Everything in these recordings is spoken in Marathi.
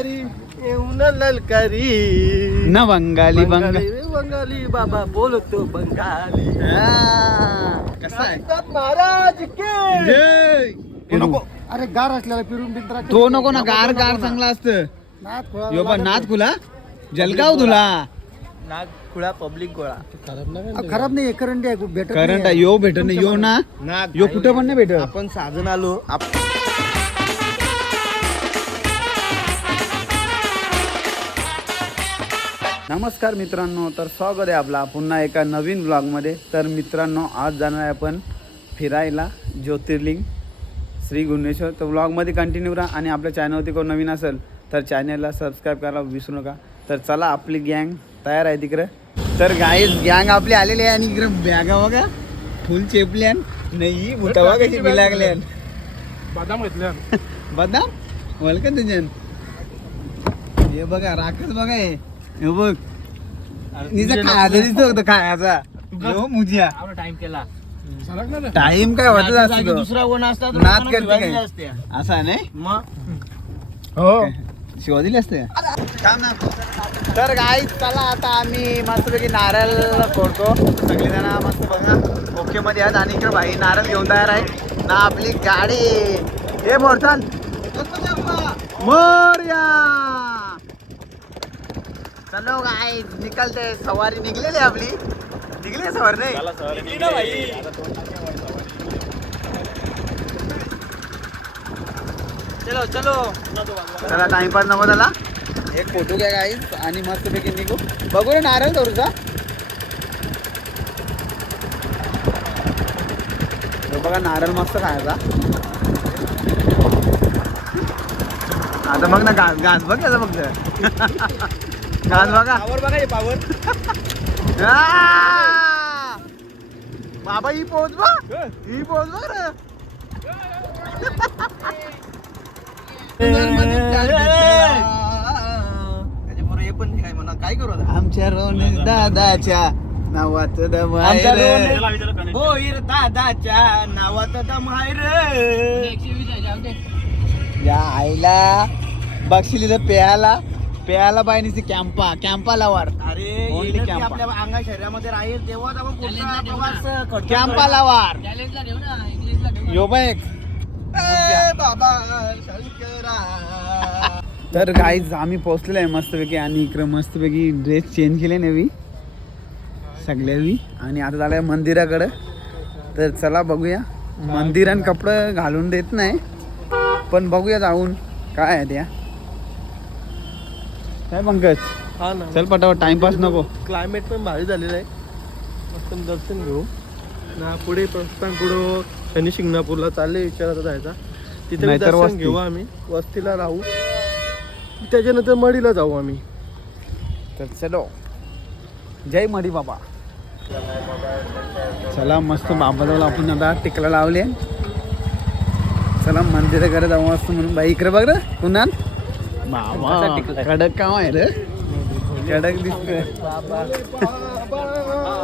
ललकारी येऊन ललकारी ना बंगाली बंगाली बाबा बोलतो बंगाली. कसा आहे महाराज के जय. नको. अरे गार असल्याला फिरून बिंद्रा तो नको ना, गार गार चांगला असतं. यो पण नाच खुला जलगाव तुला नाग खुळा पब्लिक गोळा. खराब नाही करंट आहे भेटत करंट आहे. यो भेट नाही यो ना नाग यो कुठं पण नाही भेट. आपण साजन आलो. नमस्कार मित्रांनो, तर स्वागत आहे आपला पुन्हा एका नवीन ब्लॉगमध्ये. तर मित्रांनो, आज जाणार आहे आपण फिरायला ज्योतिर्लिंग श्री गुणेश्वर. तर ब्लॉगमध्ये कंटिन्यू राहा आणि आपल्या चॅनलवरती कोण नवीन असेल तर चॅनलला सबस्क्राईब करायला विसरू नका. तर चला, आपली गँग तयार आहे तिकडे. तर गाईज गँग आपली आलेली आहे आणि इकडे बॅगा बघा फुल चेपल्यान नाही भुतावा कशी बिलागल्यान. बदाम घेतल्या बदाम वलकन तुझ्यान हे बघा राखच बघा हे बघ निचा खायचा दिसतो होतं खायचा हो मुजिया. टाइम केला टाइम काय होत असतो दुसरा कोण असता नाच करते काय असा नाही मग हो शिवा दिली असते. तर गाई चला आता आम्ही मस्तपैकी नारळ फोडतो. सगळेजण मस्त बघा ओके मध्ये आहेत आणि इकडे भाई नारळ घेऊन तयार आहे ना आपली गाडी. हे मोरचाल मोरया. चलो गाई निकलते. सवारी निघलेली आपली. निघली सवार नाही चलो चलो चला टाइमपास नको झाला. एक फोटो घ्या गाईज आणि मस्तपैकी निघू. बघू रे नारळ थोडसा बघा नारळ मस्त खायचा. आता बघ ना घास घास बघ याचा फक्त घास बघा पावर बघा हे पावर. बाबा ही पोहोच बा ही पोहोच बघ रे. काय करू आमच्या रोनेश दादाच्या नावात भोईर दादाच्या नावात दमायर. या आईला बघशील इथं प्यायला बायनीची कॅम्पा लावार. अरे Only एनर्जी camp. आपल्या अंगा शरीरामध्ये राहील तेव्हाच आपण पुढचा प्रवास करतो. कॅम्पा लावार यो बाय. बाबा शंकरा. तर गाईज आम्ही पोहोचलेलो आहे मस्तपैकी आणि इकडं मस्तपैकी ड्रेस चेंज केले नवी सगळ्यावी आणि आता झालं आहे मंदिराकडं. तर चला बघूया. मंदिरात कपडं घालून देत नाही पण बघूया जाऊन काय आहे त्या काय पंकज. हा ना, चल पटापट टाइमपास नको. क्लायमेट पण भारी झालेलं आहे. मस्त दर्शन घेऊ ना. पुढे प्रस्थान पुढं शनी शिंगणापूरला चालले विचारात जायचा. तिथे नाहीतर दर्शन वस्ती. घेऊ आम्ही. वस्तीला राहू त्याच्यानंतर मडीला जाऊ आम्ही. तर चलो जय मडी बाबा. चला मस्त बाबाजवळ आपण आता टिकला लावले. चला मंदिराकडे जाऊ मस्त म्हणून. बाई इकडे बघ रे पुन्हा बाबा कडक काम आहे रे. कडक दिसतोय.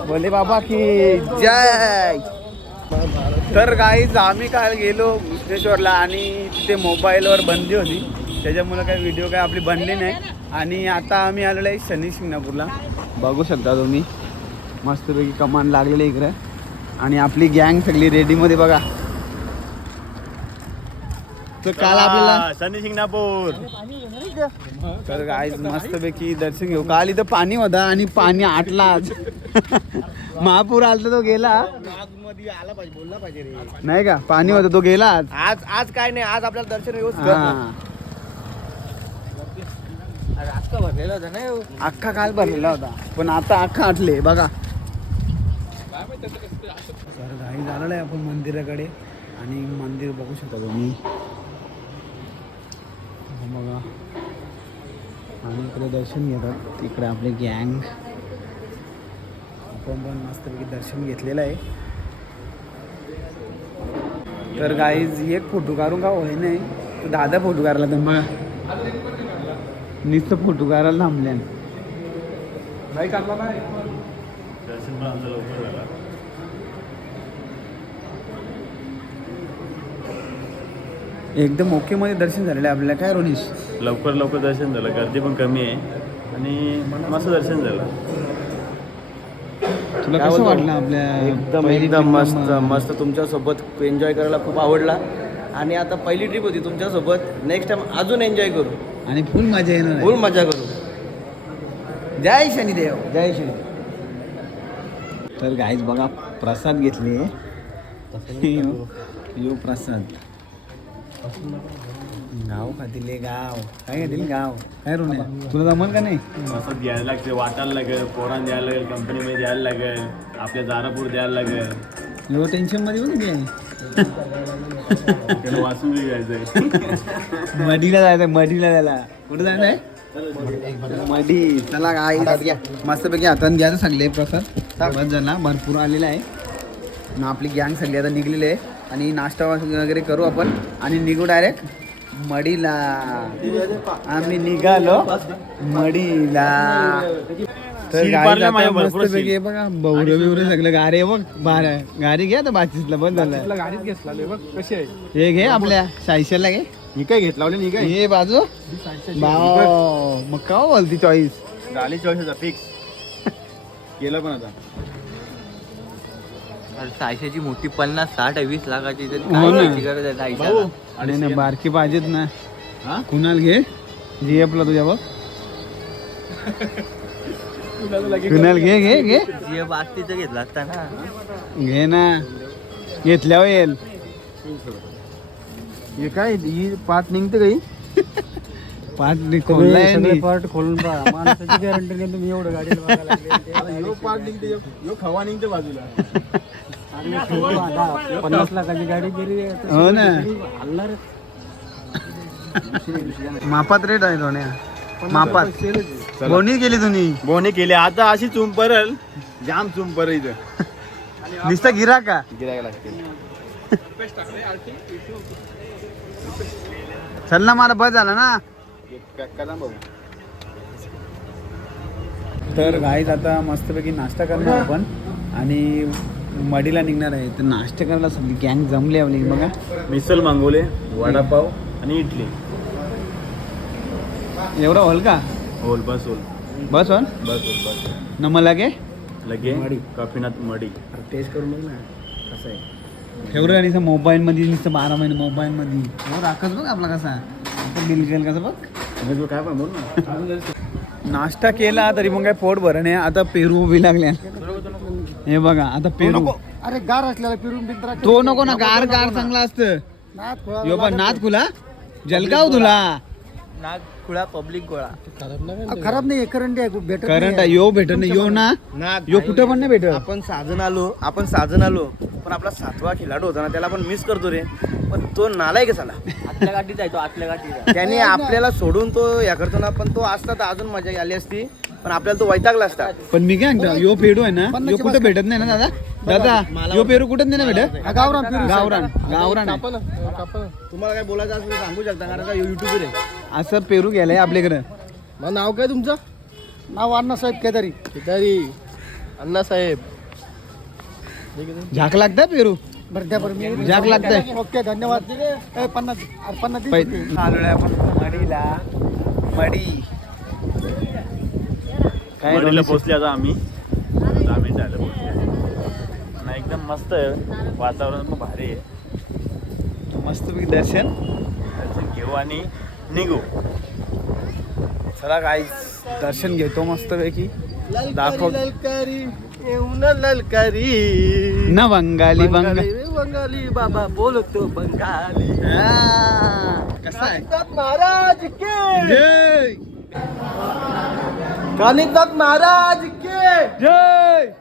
बोले बाबा की जय. तर गाईज आम्ही काल गेलो गुप्तेश्वरला आणि तिथे मोबाईलवर बंदी होती त्याच्यामुळे काही व्हिडिओ काय आपली बनली नाही. आणि आता आम्ही आलेलो आहे शनी शिंगणापूरला. बघू शकता तुम्ही मस्तपैकी कमान लागलेले इकडे आणि आपली गँग सगळी रेडीमध्ये बघा. तर काल आपल्याला शनी शिंगणापूर. तर गाईज मस्तपैकी दर्शन घेऊ. काल इथं पाणी होता आणि पाणी आटला आज. महापूर आलता तो गेला आला पाहिजे बोलला पाहिजे रे. नाही का पाणी होतं तो गेला आज. आज आज काय नाही. आज आपल्याला दर्शन घेऊ. हा. आज का भरलेला होता नाही. अख्खा काल भरलेला होता पण आता अख्खा आटले बघा. तर घाई झालेलं आहे आपण मंदिराकडे आणि मंदिर बघू शकता तुम्ही बघा. आणि इकडे दर्शन घेतात. इकडे आपले गँग आपण पण मस्तपैकी दर्शन घेतलेलं आहे. तर गाईज एक फोटो काढून का होय नाही तो दादा फोटो काढला तर मग नुसतं फोटो काढायला थांबल्यान. नाही काढला नाही. एकदम ओके मध्ये दर्शन झालेलं आहे आपल्याला, काय रोनिश? लवकर लवकर दर्शन झालं, गर्दी पण कमी आहे आणि मस्त दर्शन झालं. तुला काय कसं बोलतो? वाटलं आपल्या एकदम पहिली एकदम trip मस्त ला? मस्त तुमच्यासोबत एन्जॉय करायला खूप आवडला. आणि आता पहिली ट्रिप होती तुमच्यासोबत, नेक्स्ट टाइम अजून एन्जॉय करू, आणि फुल मजा येणार फुल आहे. मजा करू. जय शनिदेव. जय श्री. तर गाईज बघा, प्रसाद घेतले. यो प्रसाद गाव खातील, गाव काय खातील, गाव काय रोने तुला जमल का नाही? असं द्यायला लागते, वाटायला लागेल, पोरांना द्यायला लागेल, कंपनीमध्ये द्यायला लागेल, आपल्या दारापूर द्यायला लागेल. एवढं टेन्शन मध्ये पण घे. त्याला वाचून बी घ्यायचंय. मडीला जायचं, मडीला जायला. कुठं जायचं आहे? मडी. चला गाई मस्तपैकी हातात घ्यायचं सगळे प्रसाद. बस झाला, भरपूर आलेला आहे ना. आपली गँग सगळी आता निघलेली आहे आणि नाश्ता वगैरे करू आपण आणि निघू डायरेक्ट मडीला. आम्ही निघालो मडीला. तर सील गाडी पारल्या माझ्या आता भरपूर मस्तपैकी सील. हे बघा, बौरे बिवरे सगळं गाडी आहे बघ. गाडी घ्या तर बाचीसला बंद झालं. गाडीत घेतला बघ कशी आहे. हे घे आपल्या शाईशेला घे. ही काय घेतला ही काय हे बाजू बाव. मग का बोलती चॉईस? गाडी चॉईस फिक्स केलं पण आता. सायशाची मोठी 50-60 20 लाखाची तर हो ना. काय गरज आहे सायशाला? आणि ना बारकी पाहिजेत ना. कुणाल घे जी आपला तुझ्या बघ. कुणाल घे घे घे हे बास्तीचं घेतला असता ना. घे ना, घेतल्यावर येईल. हे काय ही पाच निघते काही पाच खोललाय पार्ट खोलून पहा. माणसाची गॅरंटी नाही तुम्ही एवढं गाडी पार्ट निघते, यो खवा निघते बाजूला. 50 लाखाची गाडी गेली. हो ना. मापात रेट आहे दोन्या. मापात कोणी केली तुम्ही? बोने केले, आता अशी चुंब परल, जाम चुंब पर इथं. नुसता गिरा का? गिरायला लागते. चल ना, मला बस झाला ना. तर गाईज आता मस्तपैकी नाश्ता करणार आपण आणि मडीला निघणार आहे. तर नाश्ता करायला सगळी गँग जमली आपली बघा. मिसल मागवले, वडापाव आणि इडली. एवढा होल का? होल बस होल बस होल बस होल बस. न मला गे लगे काफीनाथ मडी. टेस्ट करून बघ ना कसं आहे. फेवरेट आणि मोबाईल मध्ये नुसतं 12 महिने मोबाईल मध्ये. हो राखच बघ आपला कसा बिल गेल कसं बघ. काय पण बोल ना. नाश्ता केला तरी मग काय पोट भरणे. आता पेरू उभी लागल्या. हे बघा आता पेरू. अरे गार असलेला पिरून बिंद्रा तो नको ना, गार गार चांगला असतं. यो पण नाद खुला जलगाव तुला. नाग खुळा पब्लिक गोळा. खराब नाही. करंट आहे भेटत करंट यो भेटत नाही यो ना. यो कुठं पण नाही भेटत. आपण साजन आलो पण आपला 7वा खिलाडू होता ना, त्याला आपण मिस करतो रे. पण तो नालायक झाला. आतल्या गाठीत जायचो, आतल्या गाठीत. त्याने आपल्याला सोडून तो या करतो ना. पण तो असता तर अजून मजा आली असती, पण आपल्याला तो वैतागला असता. पण मी काय म्हणतो, यो पेरू आहे ना, यो कुठं भेटत नाही ना दादा. दादा यो पेरू कुठं नाही ना भेटत. गावरान गावरान आहे. तुम्हाला काय बोलायचं असं तर सांगू शकता, कारण का युट्यूबर आहे. असं पेरू गेलंय आपल्याकडं. मग नाव काय तुमचं? नाव अण्णासाहेब केदारी. केदारी अण्णासाहेब. झाक लागतं पेरू. झाक लागतंय. ओके धन्यवाद. 50 आलोय आपण मडीला. मडी काय मडीला रोनिश? पोहोचले आता आम्ही. 10 मिनिट झालं पोहोचले. आणि एकदम मस्त आहे, वातावरण पण भारी आहे. मस्तपैकी दर्शन घेऊ आणि निघू. चला गाईस दर्शन घेतो मस्तपैकी. दाखव ललकारी येऊन ललकारी ना बंगाली बंगाली बाबा बोलतो बंगाली. कसा आहे? कानिदात महाराज के जय कानिदात महाराज के जय.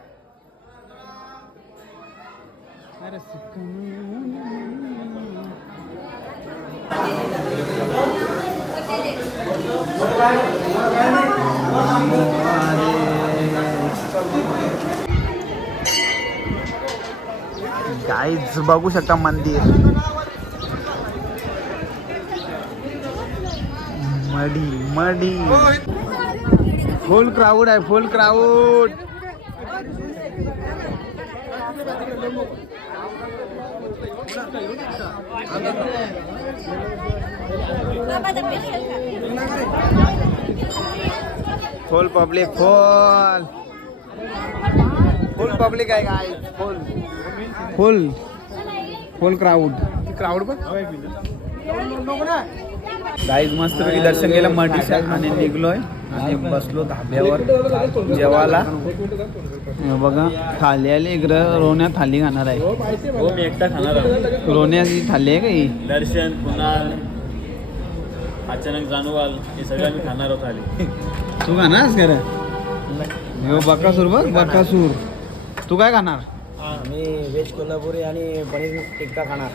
गाईज बघू शकता मंदिर. मडी फुल क्राऊड आहे, फुल क्राऊड. फुल पब्लिक फुल पब्लिक आहे काय फुल क्राऊड पण गाईज मस्तपैकी दर्शन केलं मठीच्या आणि निघलोय आणि बसलो धाब्यावर जेवायला. हे बघा थाली आली इकडं. रोण्या थाली खाणार आहे. हो मी एकटा खाणार आहोत. रोण्याची थाली आहे का ही? दर्शन कुणाल अचानक जानवाल हे सगळं मी खाणार आहोत आली. तू खाणारस खरं? हो बकासूर बघ बकासूर. तू काय खाणार? मी व्हेज कोल्हापुरी आणि पनीर टिक्का खाणार.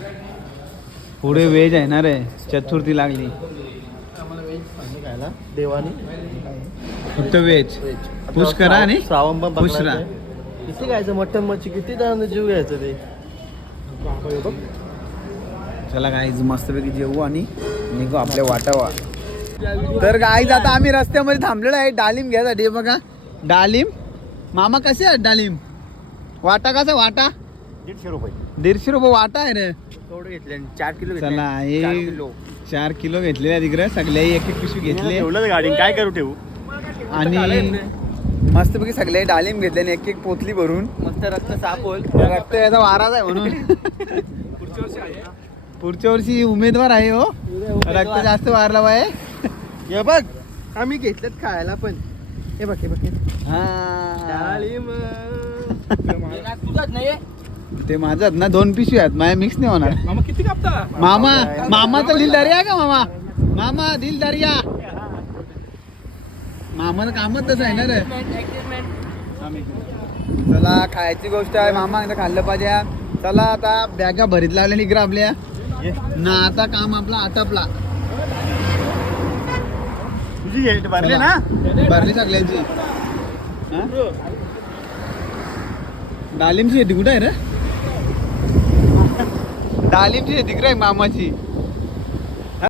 पुढे व्हेज आहे ना रे. चतुर्थी लागली खायला देवानी फक्त व्हेज. पुश करा आणि श्रावण पण खुश पकडायचं राहा. आहे. किती खायचं मटन मच्छी किती जणांना जीव घ्यायचं ते. चला गाईज मस्तपैकी जेवू आणि निघू आपल्या वाटावा. तर गाईज आता आम्ही रस्त्यामध्ये थांबलेलो आहे डालिम घ्यायसाठी. बघा डालिम. मामा कसे आहेत डालिम? वाटा कसा वाटा? 150 रुपये. 150 रुपये वाटा आहे रे. थोडं घेतले 4 किलो घेतले. चला 4 हे किलो. 4 किलो घेतलेले तिकडे सगळे एक एक पिशवी घेतले ठेवलं गाडी काय करू ठेवू. आणि मस्तपैकी सगळे डालिम घेतले आणि एक एक पोतली भरून. मस्त रक्त साफ होईल. रक्त याचा वाराच आहे म्हणून. पुढच्या वर्षी उमेदवार आहे हो. रक्त जास्त वारला बाय. हे बघ आम्ही घेतलेत खायला पण. हे बघ हे बघ डाळिंब. तुझाच नाही ते माझ्यात ना 2 पिशवी आहेत. माझ्या मिक्स नाही होणार. मामा किती कापता? मामाचं दिल दर्या का मामा? मामा दिल दर्या. मामाचं कामच तसं आहे ना रे. चला खायची गोष्ट आहे मामा एकदा खाल्लं पाहिजे. चला आता बॅगा भरीत लावल्या निघा आपल्या ना. आता काम आपला आटपला. तुझी गेट भरले ना. भरली सगळ्यांची. हा? डालिमची शेती कुठं आहे रे? डालिमची शेती काय मामाची?